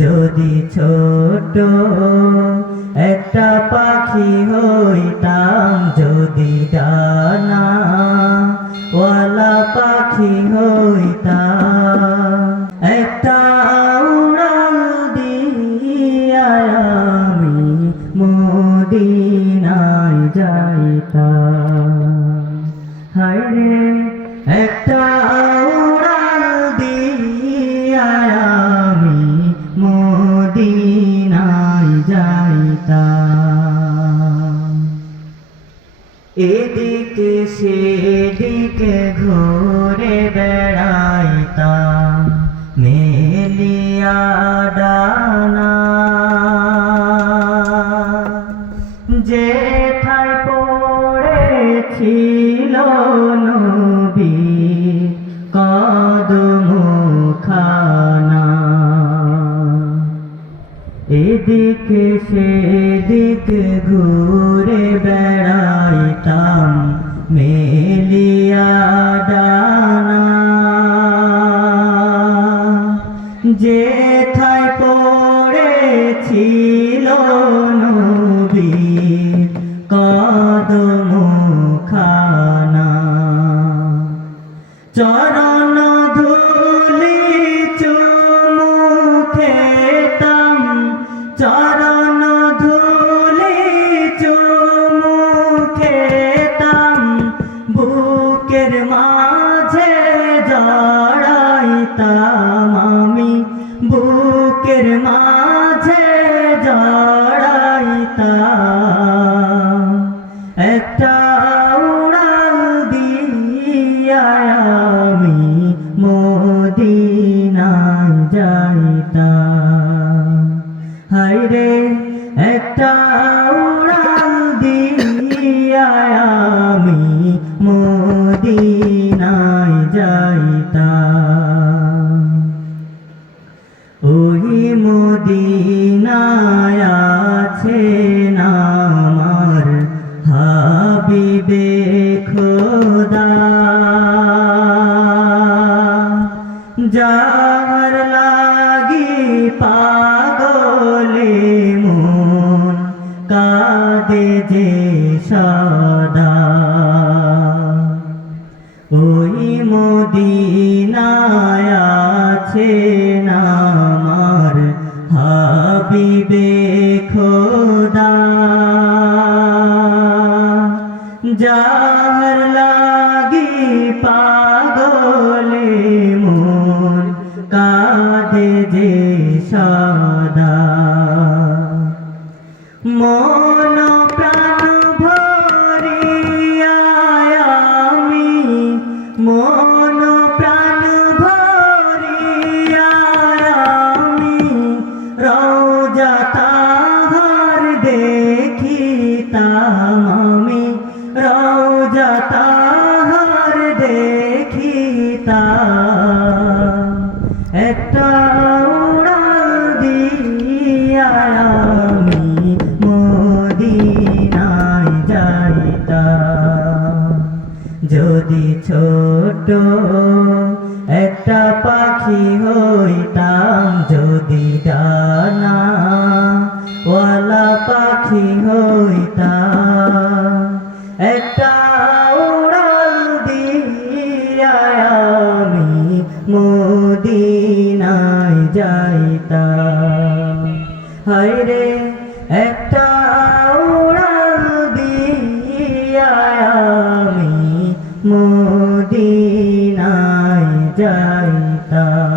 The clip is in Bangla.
যদি ছোট একটা পাখি হইতাম, যদি ডানা ওয়ালা পাখি হইতাম, একটা উড়াল দিয়া আমি মদিনায় যাইতাম। হায়রে একটা উড়াল দিয়া আমি মদিনায় যাইতাম। এদিকে সেদিকে ঘুরে বেড়াইতাম মেলিয়া ডানা, যেথায় পড়েছিল নবীর কদমখানা, এদিকে সেদিকে ঘুরে বেড়াইতাম মেলিয়া ডানা, যেথায় পড়েছিল নবীর কদমখানা। চরণ ধুলি চুমু খেতাম, চরণ ধুলি চুমু খেতাম, বুকের মাঝে জড়াইতাম আমি, বুকের মাঝে জড়াইতাম, একটা উড়াল দিয়া আমি মদিনায় যাইতাম। হায়রে একটা উড়াল দিয়া আমি মদিনায় যাইতাম। ওই মদিনায় আছেন আমার হাবিবে খোদা, যার লাগি পাগলে মন কাঁদে যে সদা। ওই মদিনায় আছেন আমার হাবিবে খোদা, যার লাগি পাগলে মন কাঁদে যে সদা। মন প্রাণ ভরিয়া আমি, মন প্রাণ ভরিয়া আমি রওজা তাহার দেখিতাম আমি, রওজা তাহার দেখিতাম, একটা উড়াল দিয়া আমি মদিনায় যাইতাম। যদি ছোট একটা পাখি হইতাম, যদি ডানা ওয়ালা পাখি হইতাম, একটা উড়াল দিয়া আমি মদিনায় যাইতাম। হায়রে একটা উড়াল দিয়া আমি মদিনায় যাইতাম।